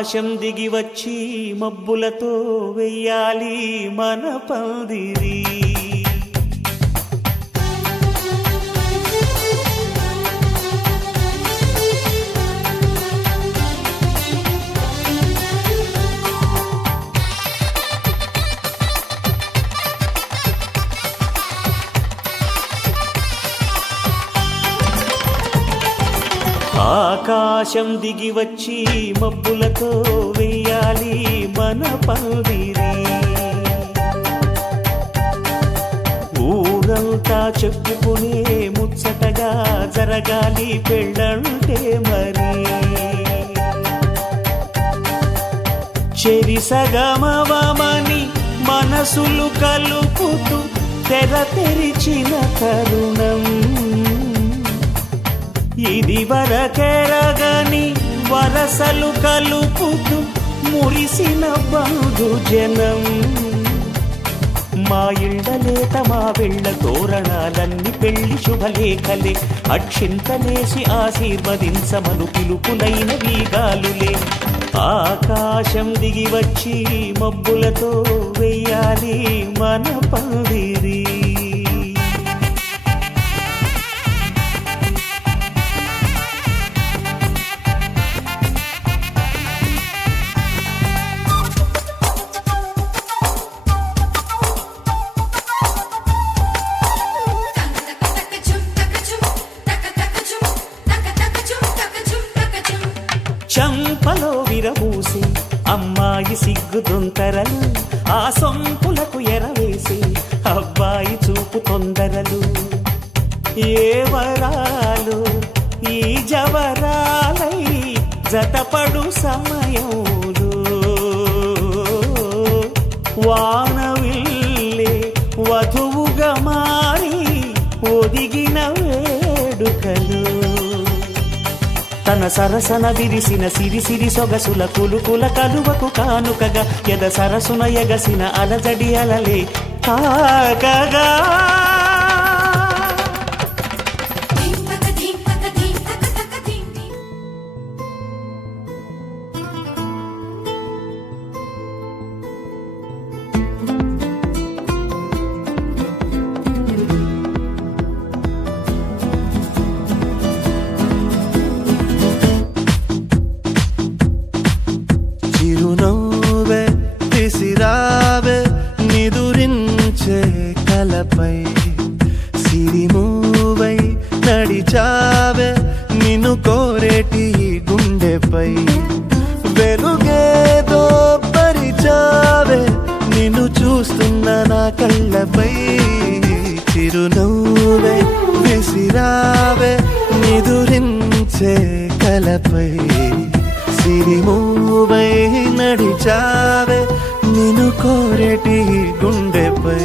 ఆకాశం దిగి వచ్చి మబ్బులతో వెయ్యాలి మన పందిరి. ఆకాశం దిగి వచ్చి మబ్బులతో వెయ్యాలి మన పందిరి. ఊరంతా చెప్పుకునే ముచ్చటగా జరగాలి పెళ్ళంటే మరి. చెరిసగమవమని మనసులు కలుపుతూ తెర తెరిచిన తరుణం. ఇది వరకెరగని వరసలు కలుపుతూ మురిసిన బంధుజనం. మా ఇళ్ళలేత మా వెళ్ళ తోరణాలన్నీ పెళ్లి శుభలేఖలే. అక్షింతలేసి ఆశీర్వదించమను పిలుపులైన వీగాలులే. ఆకాశం దిగి వచ్చి మబ్బులతో వెయ్యాలి మన పందిరి. చంపలో విరబూసి అమ్మాయి సిగ్గుదొంతరలు. ఆ సొంపులకు ఎరవేసి అబ్బాయి చూపు తొందరలు. ఏ వరాలు ఈ జవరాలై జతపడు సమయంలో. వానవిల్లే వధువుగా మారి ఒదిగిన వేడుకలు. తన సరసన విరిసిన సిరిసిరి సొగసుల కులుకుల కలువకు కానుకగా ఎద సరసున ఎగసిన అలజడి అలలే తాకగా. చిరునవ్వే విసిరావే నిదురించే కలపై. సిరిమూవై నడిచావే నిన్ను కోరేటి గుండెపై. వెలుగేదో పరిచావే నిన్ను చూస్తున్న నా కళ్ళపై. చిరునవ్వే విసిరావే నిదురించే కలపై. సిరిమూవై నడిచావే నిన్ను కోరేటి గుండెపై.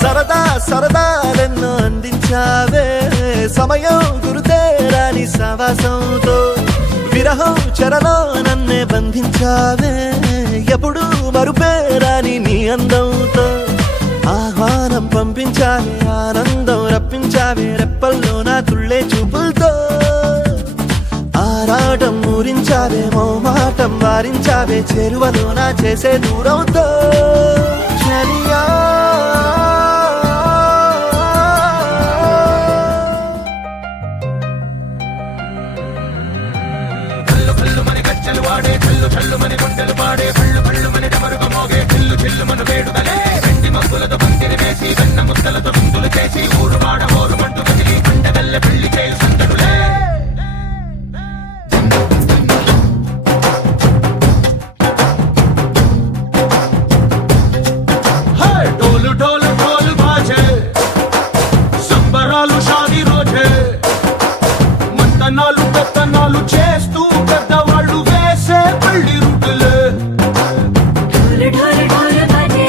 సరదా సరదాలెన్నో అందించావే. సమయం గురుతేరాని సావాసంతో విరహం చెరలో నన్నే బంధించావే. ఎప్పుడు మరుపేరాని నీ అందంతో ఆహ్వానం పంపించావే. ఆనందం రప్పించావే రెప్పల్లో నా తుళ్ళే చూపులతో. ఆరాటం ఊరించావే మోమాటం వారించావే చేరువలో నా చేసే దూరంతో. చలియా వాడే చల్లు చల్లు మని గుండెలు పాడే కళ్ళు కళ్ళు మని డమరుగ మోగే చిల్లు చిల్లు మన వేడుదలే. వెండి మబ్బులతో పందిరి వేసి వెన్న ముద్దలతో విందులు చేసి ఊరు వాడ ఊరు మంటు కదిలి పండగల్లె పెళ్లి చేయు సందడులే. డోలు డోలు డోలు బాజే సంబరాలు షాదీ రోజే. మంతనాలు పెత్తనాలు చేస్తూ పెద్దవాళ్ళు వేసే పెళ్లి రుటులే. ఢోలు ఢోలు ఢోలు బాజే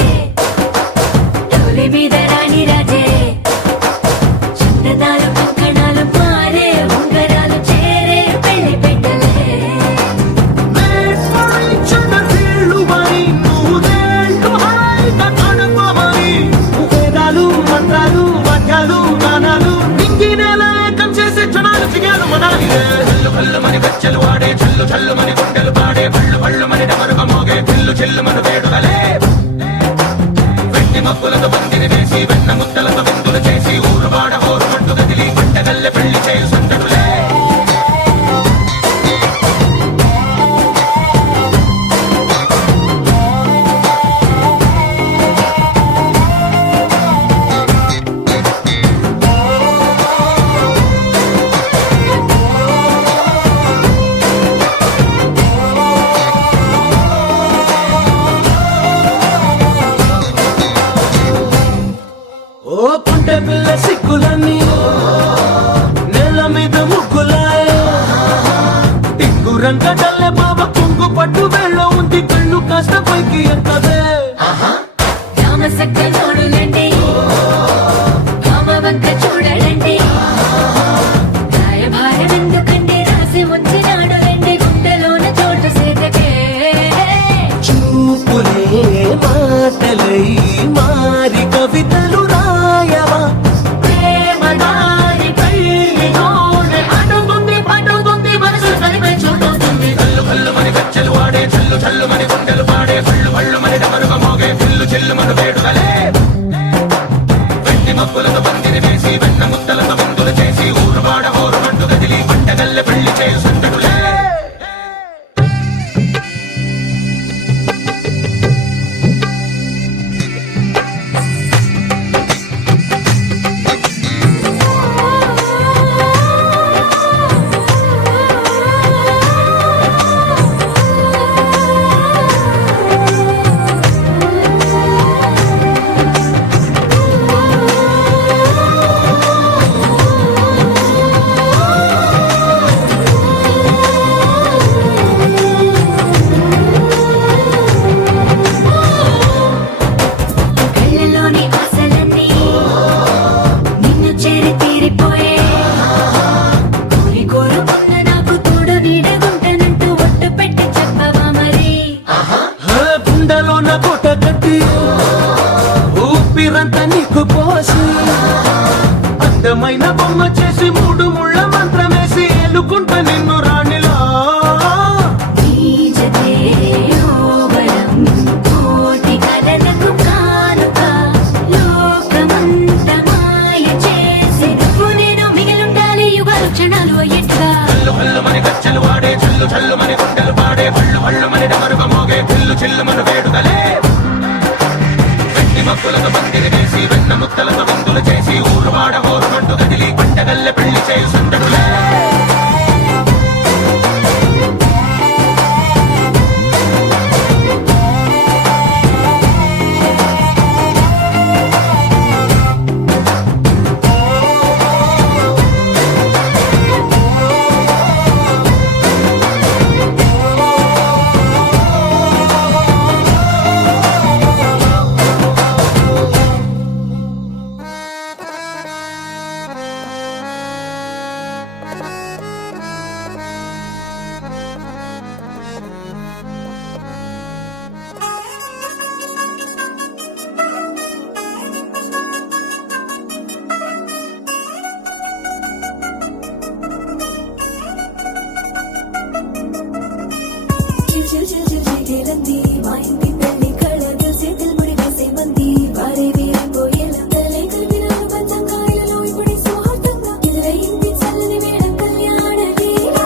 భళ్ళు మని డమరుగ మోగే చిల్లు చిల్లుమను వేడుదలే వెండి మబ్బులతో పందిరి వేసి వెన్న ముద్దలతో విందులు చేసి ఊరువాడ హోరుమంటూ కదిలి పంటగల్లె పెళ్లి చేయు సందడులే ఓ పుంటె పిల్ల సిక్కులన్నీ నెల మీద ముగ్గులాయ్ టింగు రంగడల్లె బావ కుంగు పట్టు వెళ్ళ ఉంది కళ్ళు కాస్త పైకి ఎక్కదే రామ సక్క నోడులండి రామ వంక చూడలండి రాయభారం ఎందుకండి రాసి ఉంచినాడు రండి గుండెలోన చోటు సేదకే చూపులే మాటలై మారి కవితలు రాయవా ప్రేమ దారి పెళ్లి నోడు అడుగుంది పడుగుంది మనసు కలిపే చూడొస్తుంది కల్లు కల్లు మని గచ్చెలు వాడే చల్లు చల్లు మని గుండెలు పాడే భళ్ళు భళ్ళు మని డమరుగ మోగే చిల్లు చిల్లుమను వేడుదలే వెండి మబ్బులతో పందిరి వేసి వెన్న ముద్దలతో విందులు చేసి ఊరువాడ హోరుమంటూ కదిలి పంటగల్లె పెళ్లి చేయు సందడులే కళ్ళలోని ఆశలన్నీ నిన్ను చేరి తీరిపోయే కోరి కోరుకున్న నాకు తోడు నీడగుంటనంటూ ఒట్టు పెట్టి చెప్పవా మరి గుండెలోన కోట కట్టి ఊపిరంతా నీకు పోసి అందమైన బొమ్మ చేసి మూడు ముళ్ళ మంత్రమేసి ఎలుకుంట నిన్ను రాణిలా నీజతే యోగడం కోటి కలలకు కానుక లోకమంత మాయ చేసి నువ్వు నేను మిగిలుండాలి యుగాలు క్షణాలు అయ్యేట్టుగా కల్లు కల్లు మని గచ్చెలు వాడే చల్లు చల్లు మని గుండెలు పాడే భళ్ళు భళ్ళు మని డమరుగ మోగే చిల్లు చిల్లుమను వేడుదలే వెండి మబ్బులతో పందిరి వేసి వెన్న ముద్దలతో విందులు చేసి ఊరువాడ హోరుమంటూ కదిలి పంటగల్లె పెళ్లి చేయు సందడులే చిల్చిల్చిల్చిల్చిల్లంది మా ఇంటి పెళ్లి కళ చేతులు ముడి వేసే మంది వారే వీరిపోయేలా తలే కలిపినారు పంచంగాయలలో ఇప్పుడు సౌహార్దంగా ఎదురయింది చల్లని వేడ కళ్యాణ లీల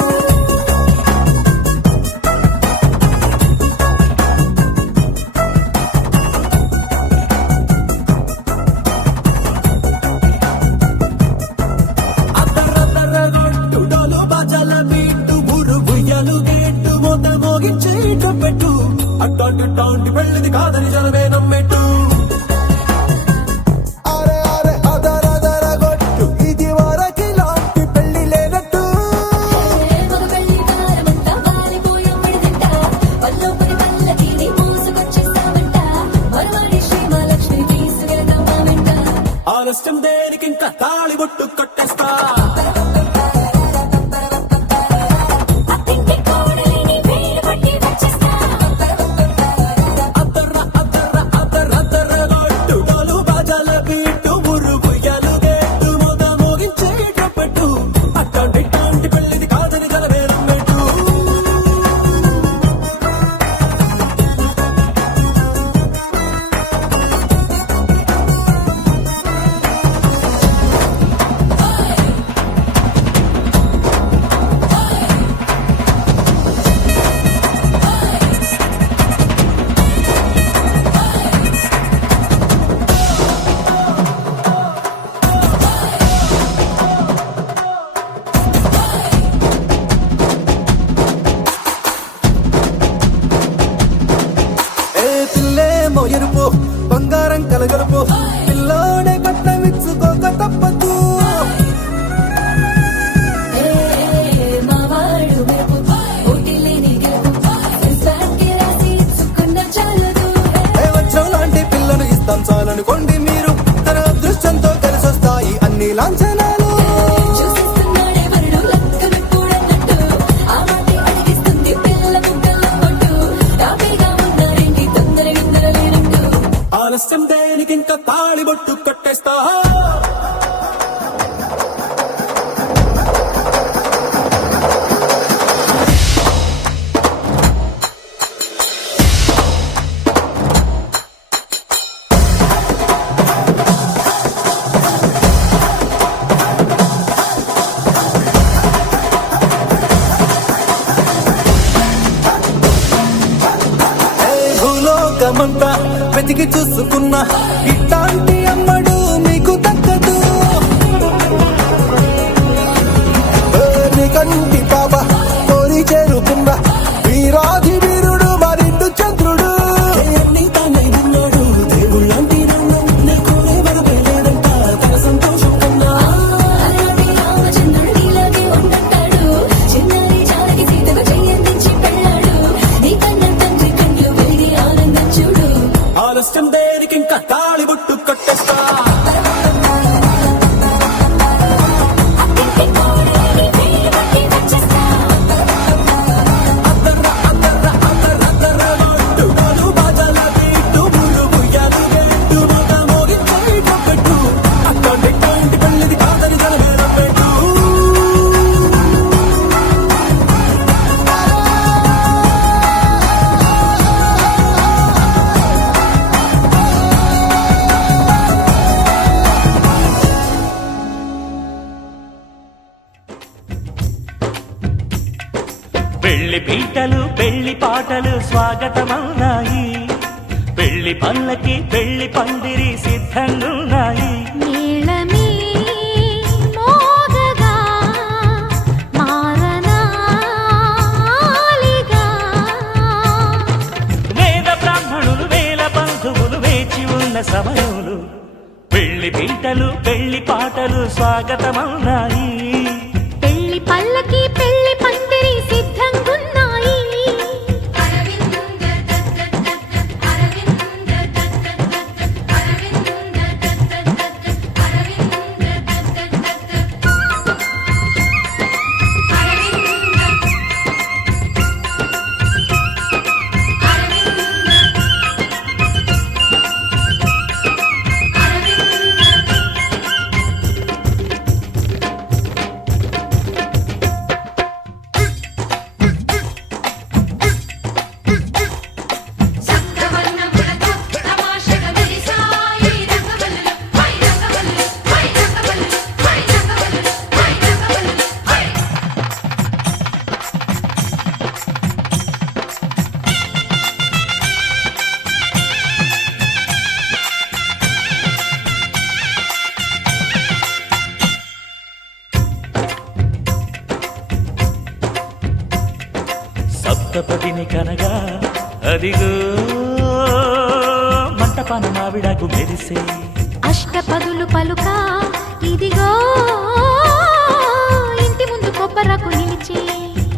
అద్దరద్దరగొట్టుడలు బజల బీటు బురు బుయ్యలు గేట్టు మొద మోగించేట పెట్టు అట్టాంటి టాంటి పెళ్ళిది కాదని జనమే నమ్మెట్టు అరే అరే అదరదరగొట్టు ఇది వరకి లాంటి పెళ్లి లేనట్టు మగ పెళ్లి కారమంతా వాలిపోయాం విడిదింట పల్లోపరి పల్లకిని మోసుకొచ్చేస్తామంట మరవాడి శ్రీమహాలక్ష్మి తీసుకెళ్తాం మా వెంట ఆలస్యం దేనికి ఇంకా తాళి బొట్టు కట్టేస్తా అత్తింటి కోడలిని వేలు పట్టి వచ్చేస్తా అద్దర్ర అద్దర్ర అద్దరద్దరగొట్టుడలు బజల బీటు బురు బుయ్యలు గేట్టు మొద మోగించేట పెట్టు అట్టాంటి టాంటి పెళ్ళిది కాదని జనమే నమ్మెట్టు ఎరుపు బంగారం కలగలుపు పిల్లోడే కట్టమిచ్చుకోక తప్పదు మావాడు మెరుపు ఓటిలేని గెలుపు ఇన్స్టాకి రాసి ఇచ్చుకున్న చాలదు వజ్రం లాంటి పిల్లను ఇస్తాం చాలనుకోండి మీరు తన అదృష్టంతో కలిసొస్తాయి అన్ని లాంఛనాలు చూసిస్తున్నాడే వరుడు లక్కనప్పుడన్నట్టు ఆ మాటే అడిగిస్తుంది పిల్ల ముగ్గల కొట్టు తాపీగా ఉన్నారేంటి తొందర గిందర లేనట్టు ఆలస్యం దేనికి ఇంకా తాళిబొట్టు కట్టేస్తా భూలోకమంతా వెతికి చూసుకున్నా ఇట్లాంటి అమ్మడు మీకు దక్కదు నీ కంటి పాప కోరి చేరుకున్నా వీరాధి వీరుడు మరిండు చంద్రుడు తానై ఉన్నాడు దేవుళ్ళంటి నీ కోరే వరమే లేదంట తన సంతోషం కన్నా అలాంటి రామచంద్రుడు నీలాగే ఉండంటాడు చిన్నారి జానకి సీతకు చెయ్యందించి పెళ్ళాడు నీ కన్న తండ్రి కళ్ళు వెలిగి ఆనందం చూడు ఆలస్యం దేనికి ఇంకా తాళిబొట్టు కట్టేస్తా అత్తింటి కోడలిని పేరు పట్టి వచ్చేస్తా అద్దర్ర బాజాల బీటు మురు ముయ్యాలు గెట్టు మొగ మోగించే కొట్టట్టు అట్లాంటి ఇంటి పెళ్ళిది కాదని జనమేరం పెట్టు పెళ్లి పీటలు పెళ్లి పాటలు స్వాగతమవునాయి పెళ్లి పల్లకి పెళ్లి పందిరి సిద్ధంగున్నాయి నీళమే మోగగా మారనాలిగా వేద బ్రాహ్మణులు వేల బంధువులు వేచి ఉన్న సమయంలో పెళ్లి పీటలు పెళ్లి పాటలు స్వాగతమవునాయి పెళ్లి పల్లకి పెళ్లి పందిరి సిద్ధంగున్నాయి సప్తపదిని కనగా అదిగో మంటపాన మావిడాకు మెరిసే అష్టపదులు పలుక ఇదిగో ఇంటి ముందు కొబ్బరకు నిలిచి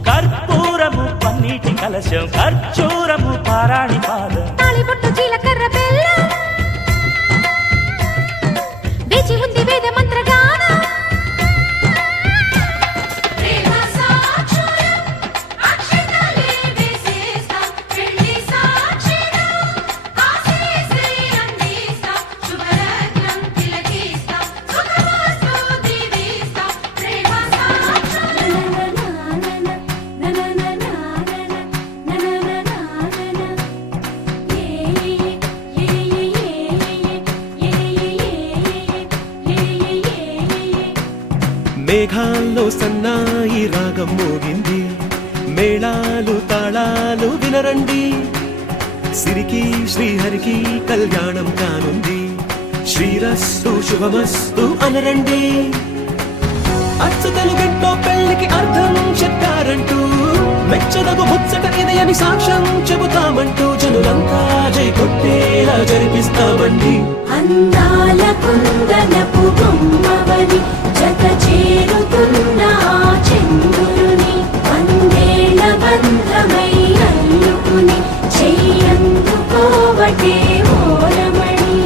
కర్పూరము పన్నీటి కలశం ఖర్చూరము పారాణి పాదం తాళిబొట్టు జీలకర్ర బెల్లం వేచి ఉంది వేద మంత్రగానం మేఘాల్లో సన్నాయి రాగం మోగింది మేళాలు తాళాలు వినరండి సిరికి శ్రీహరికి కళ్యాణం కానుంది శ్రీరస్తు శుభమస్తు అనరండి అచ్చు తెలుగింట్లో పెళ్లికి అర్థం చెప్పారంటూ మెచ్చదగు ముచ్చట ఇది అని సాక్ష్యం చెబుతామంటూ జనులంతా జై కొట్టేలా జరిపిస్తామండి. అందాల కుందనపు బొమ్మవని జత చేరుతున్న ఆ చంద్రుని వందేళ్ల బంధమై అల్లుకుని చెయ్యందుకోవటే ఓరమణి.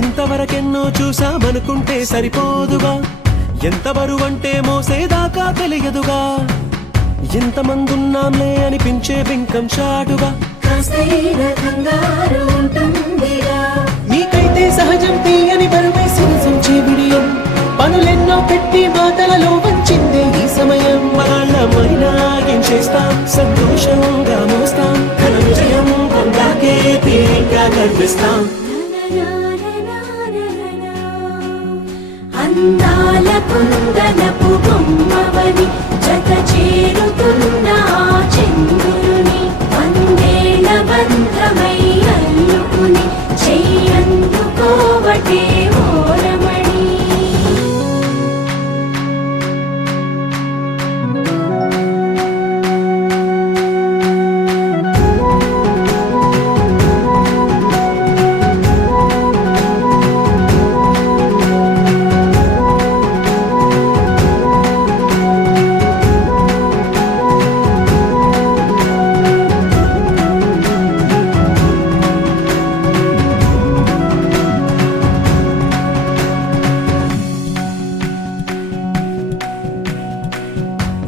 ఇంతవరకెన్నో చూసామనుకుంటే సరిపోదుగా, ఎంత బరువంటే మోసేదాకా తెలియదుగా. ఇంతమందున్నాంలే అనిపించే బింకం చాటుగా కాస్తైన కంగారు ఉంటుందిగా. మీకైతే సహజం తీయని బరువై సంచే బిడియం, పనులెన్నో పెట్టి మాటలలో వంచిందే ఈ సమయం. వాళ్ళమైనా ఏం చేస్తాం, సంతోషంగా మోస్తాం, ఘన విజయం పొందాకే తీరిగ్గా గర్విస్తాం. అందాల కుందనపు బొమ్మవని జత చేరుతున్న ఆ చంద్రుని వందేళ్ల బంధమై అల్లుకుని చెయ్యందుకోవటే ఓరమణి.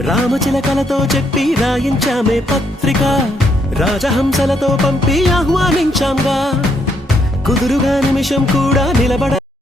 రామచిలకలతో చెప్పి రాయించామే పత్రిక, రాజహంసలతో పంపి ఆహ్వానించాంగా. కుదురుగా నిమిషం కూడా నిలబడ